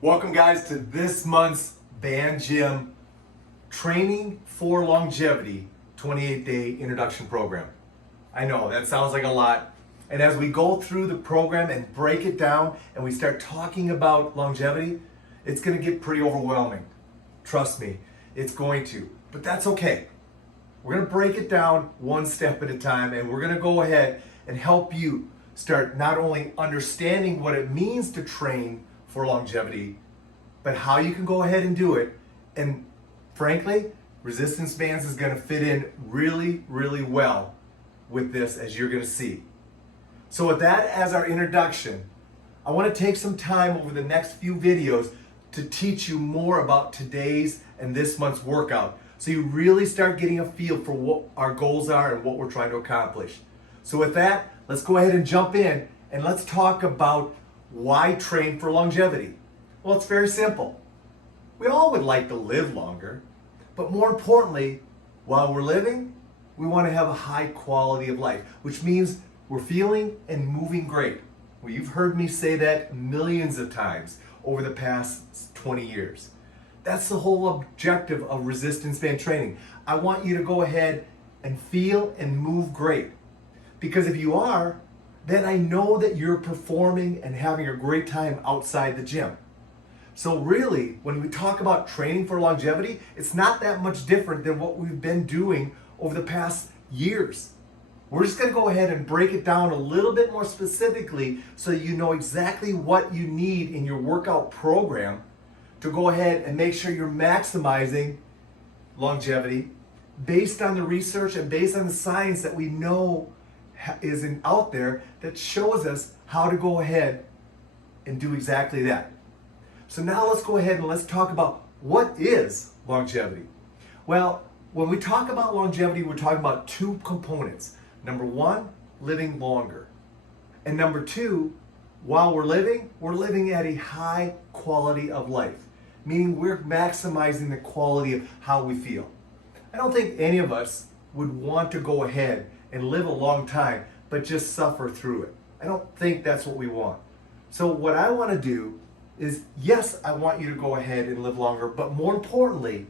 Welcome guys to this month's Band Gym Training for Longevity 28-day introduction program. I know that sounds like a lot. And as we go through the program and break it down and we start talking about longevity, it's going to get pretty overwhelming. Trust me, it's going to. But that's okay. We're going to break it down one step at a time, and we're going to go ahead and help you start not only understanding what it means to train for longevity, but how you can go ahead and do it. And frankly, resistance bands is going to fit in really, really well with this, as you're going to see. So with that as our introduction, I want to take some time over the next few videos to teach you more about today's and this month's workout, so you really start getting a feel for what our goals are and what we're trying to accomplish. So with that, let's go ahead and jump in and let's talk about why train for longevity. Well, it's very simple. We all would like to live longer, but more importantly, while we're living, we want to have a high quality of life, which means we're feeling and moving great. Well, you've heard me say that millions of times over the past 20 years. That's the whole objective of resistance band training. I want you to go ahead and feel and move great. Because if you are, then I know that you're performing and having a great time outside the gym. So really, when we talk about training for longevity, it's not that much different than what we've been doing over the past years. We're just going to go ahead and break it down a little bit more specifically so you know exactly what you need in your workout program to go ahead and make sure you're maximizing longevity based on the research and based on the science that we know is out there that shows us how to go ahead and do exactly that. So now let's go ahead and let's talk about what is longevity. Well, when we talk about longevity, we're talking about two components. Number one, living longer. And number two, while we're living at a high quality of life, meaning we're maximizing the quality of how we feel. I don't think any of us would want to go ahead and live a long time, but just suffer through it. I don't think that's what we want. So what I want to do is, yes, I want you to go ahead and live longer, but more importantly,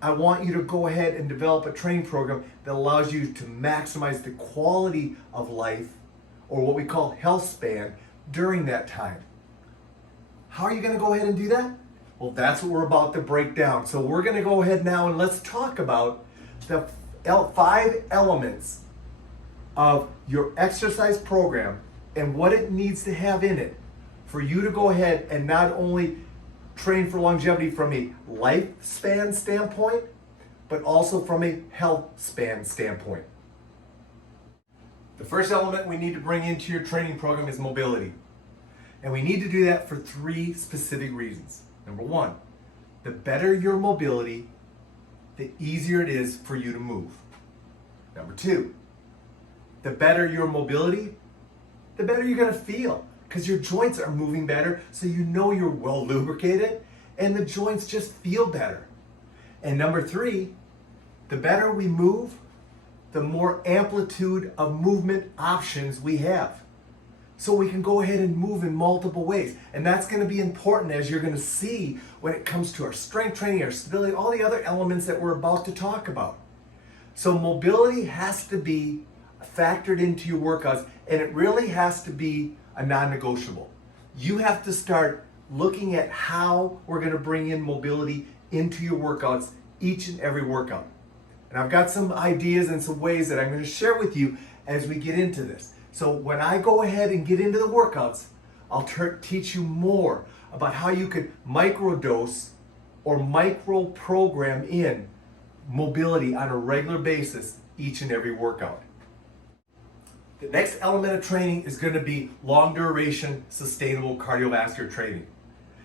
I want you to go ahead and develop a training program that allows you to maximize the quality of life, or what we call health span, during that time. How are you going to go ahead and do that? Well, that's what we're about to break down. So we're going to go ahead now and let's talk about the 5 elements of your exercise program and what it needs to have in it for you to go ahead and not only train for longevity from a lifespan standpoint, but also from a health span standpoint. The first element we need to bring into your training program is mobility. And we need to do that for 3 specific reasons. Number 1, the better your mobility, the easier it is for you to move. Number 2, the better your mobility, the better you're going to feel, because your joints are moving better, so you know you're well lubricated, and the joints just feel better. And number 3, the better we move, the more amplitude of movement options we have. So we can go ahead and move in multiple ways. And that's going to be important, as you're going to see when it comes to our strength training, our stability, all the other elements that we're about to talk about. So mobility has to be factored into your workouts, and it really has to be a non-negotiable. You have to start looking at how we're going to bring in mobility into your workouts, each and every workout. And I've got some ideas and some ways that I'm going to share with you as we get into this. So when I go ahead and get into the workouts, I'll teach you more about how you could microdose or micro program in mobility on a regular basis each and every workout. The next element of training is going to be long duration sustainable cardiovascular training.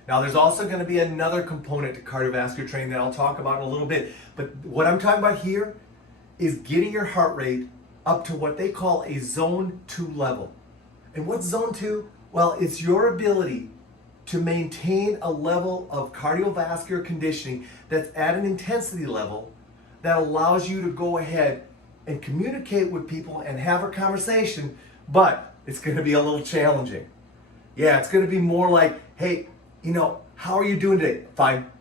Now there's also going to be another component to cardiovascular training that I'll talk about in a little bit, but what I'm talking about here is getting your heart rate up to what they call a zone 2 level. And what's zone 2? Well, it's your ability to maintain a level of cardiovascular conditioning that's at an intensity level that allows you to go ahead and communicate with people and have a conversation, but it's going to be a little challenging. Yeah, it's going to be more like, hey, How are you doing today? Fine.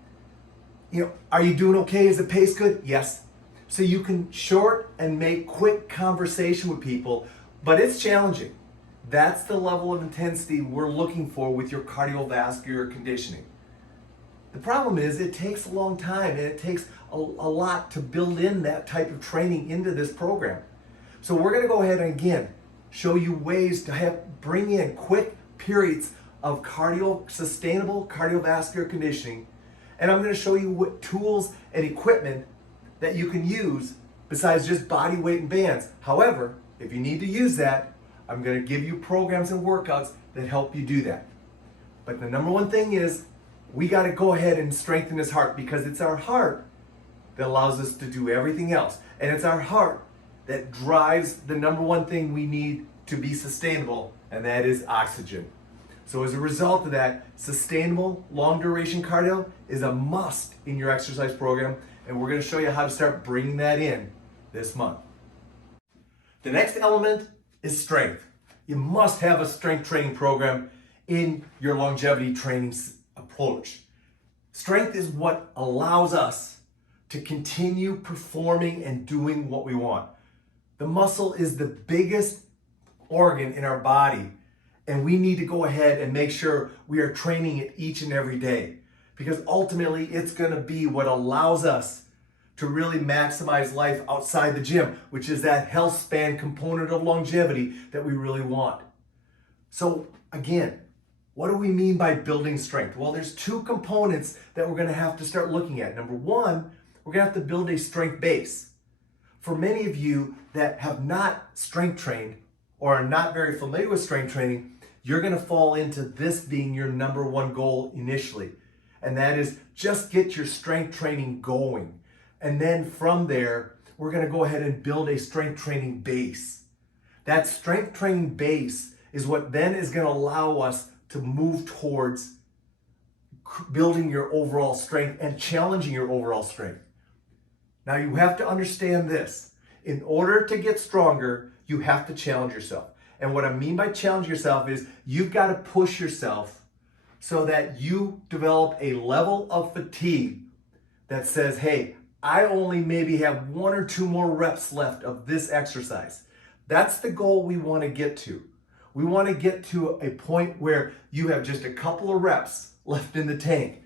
Are you doing okay? Is the pace good? Yes. So you can short and make quick conversation with people, but it's challenging. That's the level of intensity we're looking for with your cardiovascular conditioning. The problem is it takes a long time and it takes a lot to build in that type of training into this program. So we're going to go ahead and again show you ways to bring in quick periods of sustainable cardiovascular conditioning. And I'm going to show you what tools and equipment that you can use besides just body weight and bands. However, if you need to use that, I'm going to give you programs and workouts that help you do that. But the number one thing is we got to go ahead and strengthen this heart, because it's our heart that allows us to do everything else. And it's our heart that drives the number one thing we need to be sustainable, and that is oxygen. So as a result of that, sustainable long duration cardio is a must in your exercise program, and we're going to show you how to start bringing that in this month. The next element is strength. You must have a strength training program in your longevity training approach. Strength is what allows us to continue performing and doing what we want. The muscle is the biggest organ in our body, and we need to go ahead and make sure we are training it each and every day, because ultimately it's going to be what allows us to really maximize life outside the gym, which is that health span component of longevity that we really want. So again, what do we mean by building strength? Well, there's two components that we're going to have to start looking at. Number one, we're going to have to build a strength base. For many of you that have not strength trained or are not very familiar with strength training, you're going to fall into this being your number one goal initially. And that is just get your strength training going. And then from there, we're going to go ahead and build a strength training base. That strength training base is what then is going to allow us to move towards building your overall strength and challenging your overall strength. Now you have to understand this. In order to get stronger, you have to challenge yourself. And what I mean by challenge yourself is you've got to push yourself so that you develop a level of fatigue that says, hey, I only maybe have 1 or 2 more reps left of this exercise. That's the goal we want to get to. We want to get to a point where you have just a couple of reps left in the tank.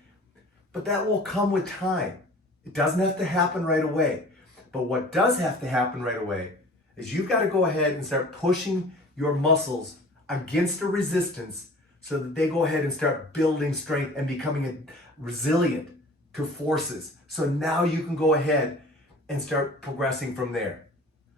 But that will come with time. It doesn't have to happen right away. But what does have to happen right away is you've got to go ahead and start pushing your muscles against a resistance so that they go ahead and start building strength and becoming resilient to forces. So now you can go ahead and start progressing from there.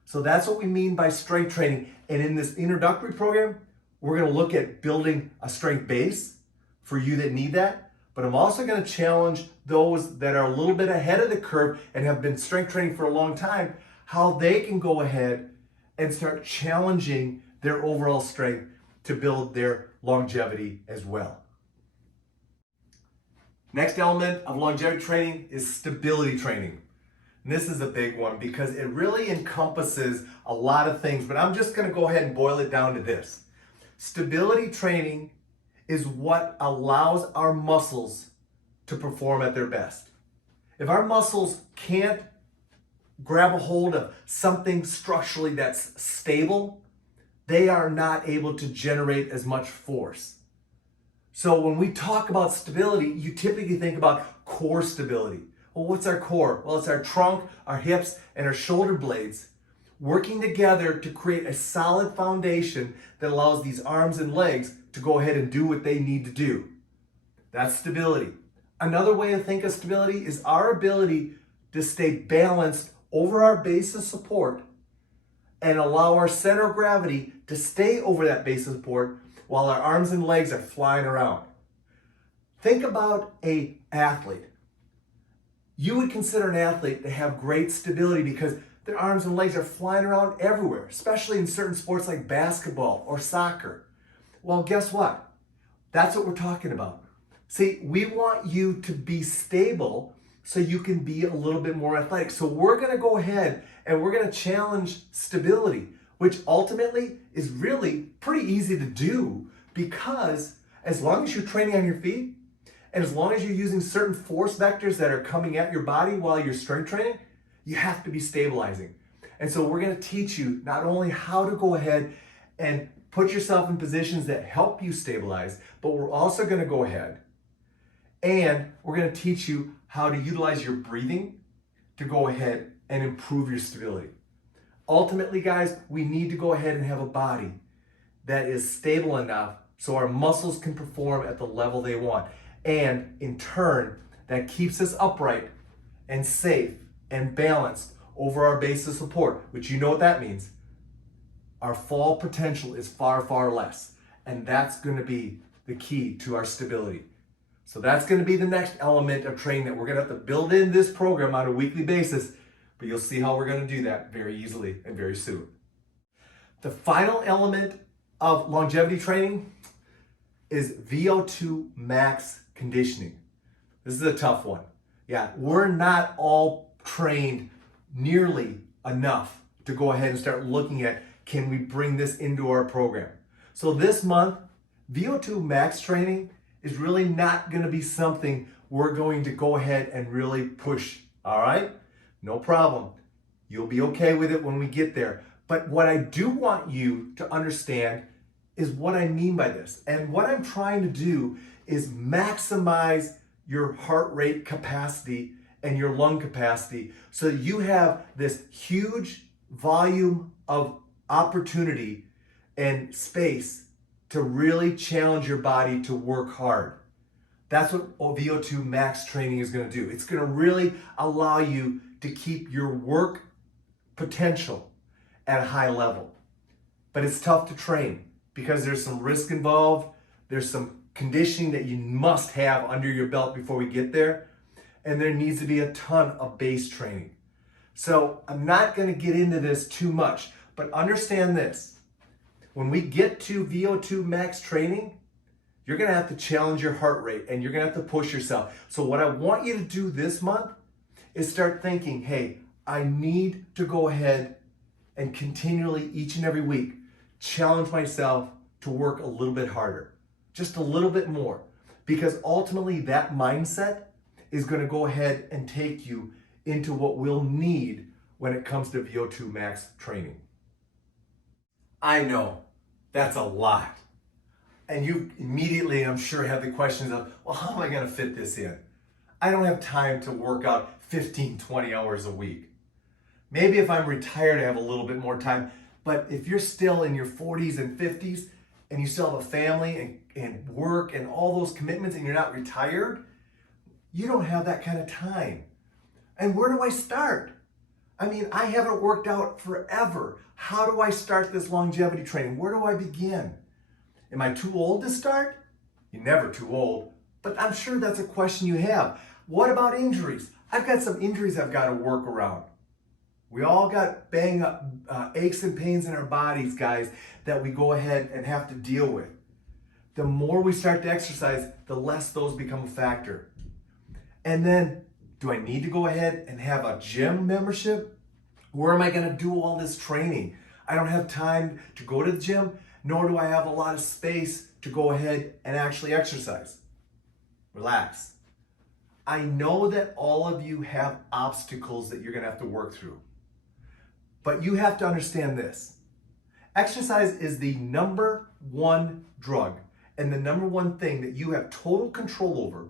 So that's what we mean by strength training. And in this introductory program, we're going to look at building a strength base for you that need that. But I'm also going to challenge those that are a little bit ahead of the curve and have been strength training for a long time, how they can go ahead and start challenging their overall strength to build their longevity as well. Next element of longevity training is stability training. And this is a big one because it really encompasses a lot of things, but I'm just going to go ahead and boil it down to this. Stability training is what allows our muscles to perform at their best. If our muscles can't grab a hold of something structurally that's stable, they are not able to generate as much force. So when we talk about stability, you typically think about core stability. Well, what's our core? Well, it's our trunk, our hips, and our shoulder blades working together to create a solid foundation that allows these arms and legs to go ahead and do what they need to do. That's stability. Another way to think of stability is our ability to stay balanced over our base of support and allow our center of gravity to stay over that base of support while our arms and legs are flying around. Think about an athlete. You would consider an athlete to have great stability because their arms and legs are flying around everywhere, especially in certain sports like basketball or soccer. Well, guess what? That's what we're talking about. See, we want you to be stable so you can be a little bit more athletic. So we're going to go ahead and we're going to challenge stability, which ultimately is really pretty easy to do because as long as you're training on your feet, And as long as you're using certain force vectors that are coming at your body while you're strength training, you have to be stabilizing. And so we're going to teach you not only how to go ahead and put yourself in positions that help you stabilize, but we're also going to go ahead and we're going to teach you how to utilize your breathing to go ahead and improve your stability. Ultimately, guys, we need to go ahead and have a body that is stable enough so our muscles can perform at the level they want. And in turn, that keeps us upright and safe and balanced over our base of support, which you know what that means. Our fall potential is far, far less. And that's going to be the key to our stability. So that's going to be the next element of training that we're going to have to build in this program on a weekly basis, but you'll see how we're going to do that very easily and very soon. The final element of longevity training is VO2 max conditioning. This is a tough one. Yeah, we're not all trained nearly enough to go ahead and start looking at, can we bring this into our program? So this month, VO2 max training is really not going to be something we're going to go ahead and really push, all right? No problem. You'll be okay with it when we get there. But what I do want you to understand is what I mean by this. And what I'm trying to do is maximize your heart rate capacity and your lung capacity so that you have this huge volume of opportunity and space to really challenge your body to work hard. That's what VO2 max training is going to do. It's going to really allow you to keep your work potential at a high level. But it's tough to train because there's some risk involved. There's some conditioning that you must have under your belt before we get there. And there needs to be a ton of base training. So I'm not going to get into this too much, but understand this. When we get to VO2 max training, you're going to have to challenge your heart rate and you're going to have to push yourself. So what I want you to do this month is start thinking, hey, I need to go ahead and continually each and every week challenge myself to work a little bit harder, just a little bit more, because ultimately that mindset is going to go ahead and take you into what we'll need when it comes to VO2 max training. I know that's a lot. And you immediately, I'm sure, have the questions of, well, how am I going to fit this in? I don't have time to work out 15, 20 hours a week. Maybe if I'm retired, I have a little bit more time. But if you're still in your 40s and 50s and you still have a family and work and all those commitments and you're not retired, you don't have that kind of time. And where do I start? I mean, I haven't worked out forever. How do I start this longevity training? Where do I begin? Am I too old to start? You're never too old, but I'm sure that's a question you have. What about injuries? I've got some injuries I've got to work around. We all got bang up aches and pains in our bodies, guys, that we go ahead and have to deal with. The more we start to exercise, the less those become a factor. And then, do I need to go ahead and have a gym membership? Where am I going to do all this training? I don't have time to go to the gym, nor do I have a lot of space to go ahead and actually exercise. Relax. I know that all of you have obstacles that you're going to have to work through. But you have to understand this. Exercise is the number one drug and the number one thing that you have total control over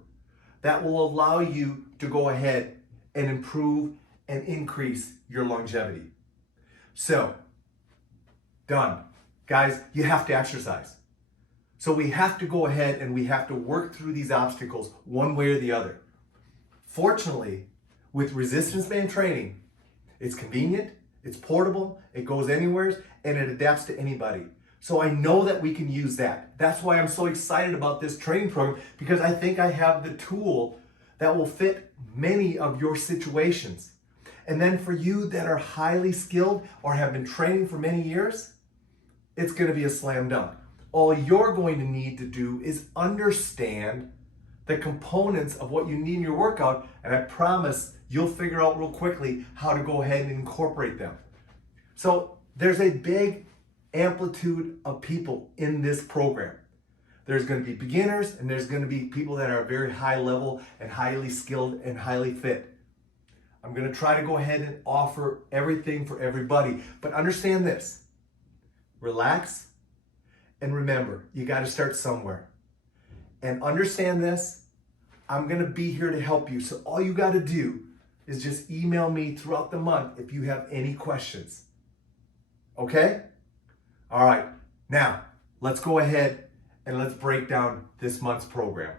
that will allow you to go ahead and improve and increase your longevity. So, done. Guys, you have to exercise. So we have to go ahead and we have to work through these obstacles one way or the other. Fortunately, with resistance band training, it's convenient, it's portable, it goes anywhere, and it adapts to anybody. So I know that we can use that. That's why I'm so excited about this training program, because I think I have the tool that will fit many of your situations. And then for you that are highly skilled or have been training for many years, it's going to be a slam dunk. All you're going to need to do is understand the components of what you need in your workout, and I promise you'll figure out real quickly how to go ahead and incorporate them. So there's a big amplitude of people in this program. There's going to be beginners and there's going to be people that are very high level and highly skilled and highly fit. I'm going to try to go ahead and offer everything for everybody. But understand this. Relax and remember, you got to start somewhere. And understand this, I'm going to be here to help you. So all you got to do is just email me throughout the month if you have any questions. Okay? All right. Now, let's go ahead and let's break down this month's program.